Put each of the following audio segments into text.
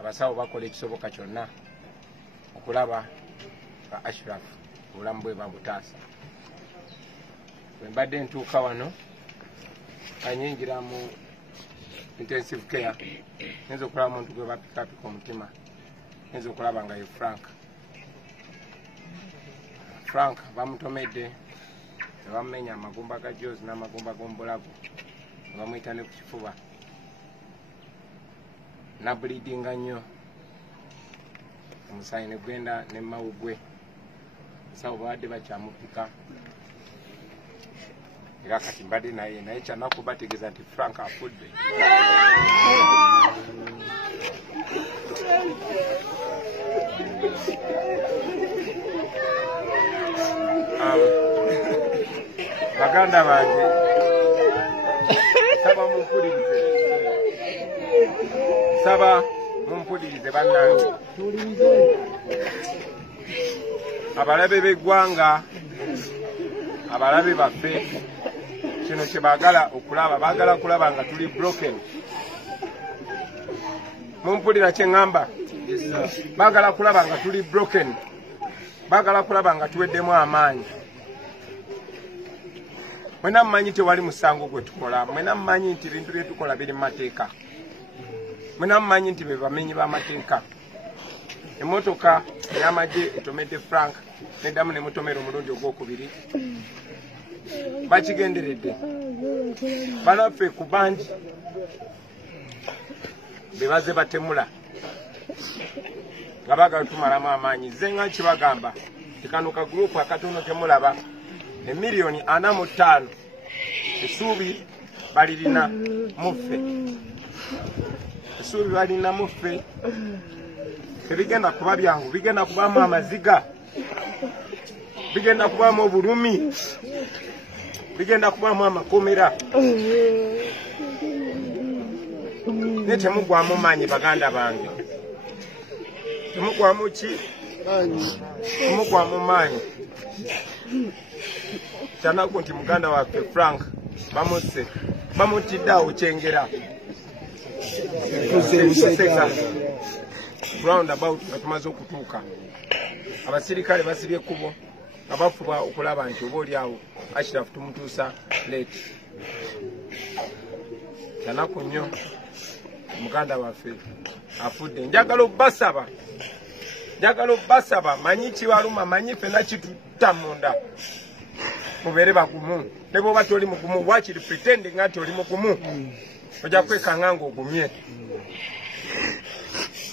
abasawo bakola ekisoboka kyonna okulaba nga Ashraf obulamu bwe babutaasa. Bwe mbadde ntuuka wano anyingira mu intensive care nza okulaba omuntu gwe bapikapika omutima, nza okulaba nga ye Frank bamutomedde ne bamumenya amagumba ga jozi n'amagumba g'omubulago ne bamuyita ne ku kifuba nabulidinga nnyo omusaayi ne gwenda ne mawugwe sawo bawadde bakyamupika era kati mbadde naye kyanaku bategeeza nti Frank afudde. Baganda bange saba mumpulirize bannange, abalabe b'eggwanga, abalabe baffe, kino kye baagala okulaba, baagala kulaba nga tuli broken. Mumpulira kye ŋŋamba? Baagala kulaba nga tuli broken, baagala kulaba nga tuweddemu amaanyi. Mwena mmanyi tewali musango gwe tukola, mwena mmanyi nti ebintu bye tukola biri mu mateeka, mwena mmanyi nti be bamenyi b'amateeka. Emmotoka ey'amagye etomedde Frank neddamu ne mutomera omulundi ogwokubiri, bakigenderedde. Banaffe ku bangi be baze batemula nga baagala tumalamu amaanyi. Nze nga kibagamba nti kano ka gurupu akatono temulaba emiliyoni 45 essuubi balirina muffe, essuubi balirina muffe. Tebigenda kuba byangu, bigenda kubaamu amaziga, bigenda kubaamu obulumi, bigenda kubaamu amakomera. Ne temugwamu maanyi baganda bange, temugwamu ki? Temugwamu maanyi. Kyanaku nti muganda waffe Frank bamusse, bamutidde awo Kyengera round about nga tumaze okutuuka. Abasirikale basibye ekkubo nga bafuba okulaba nti oba oli awo Ashraf tumutuusa late. Kyanaku nnyo muganda waffe afudde. Njagala obbasaba, manyi kibaluma, manyi ffenna kitutta munda, mubeere bagumu. Ne bw'oba toli mugumu, wakiri pretending nga nti oli mugumu, ojja kwekanga ng'ogumye.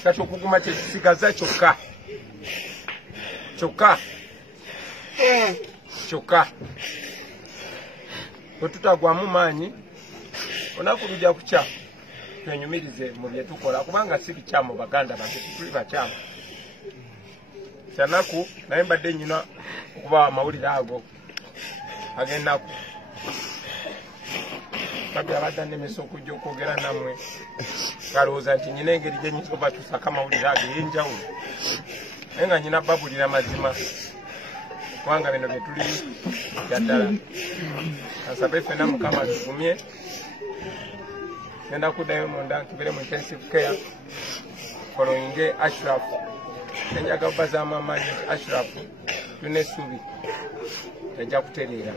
Kati okuguma kyekisigaza kyokka. Bwe tutagwamu maanyi, olunaku lujja kukya twenyumirize mu bye tukola, kubanga si bikyamu baganda bange, tituli bakyamu. Kyanaku naye mbadde nnyina okubawa amawulire ago ag'ennaku. Kabi abadde annemesa okujja okwogera nammwe, kalowooza nti nyina engeri gye nyinza obatusako amawulire ago ey'enjawulo, naye nga nyina babulira mazima, kubanga bino bye tuli byaddala. Kasabe ffenna Mukama tugumye. Ngenda kuddayo munda nkibere mu intensive care following Ashraf. Nenjaga bazaamu amaanyi Ashraf tulina essuubi tajja kutereera.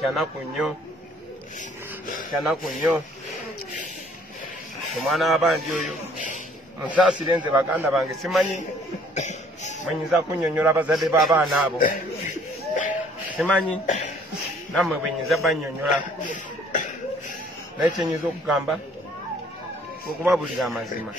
Kyanaku nnyo omwana w'abandi oyo munsaasire. Nze baganda bange simanyi mwenyinza kunnyonnyola bazadde b'abaana abo, simanyi nammwe bwenyinza bannyonnyola, naye kyenyinza okugamba okubabulira amazima.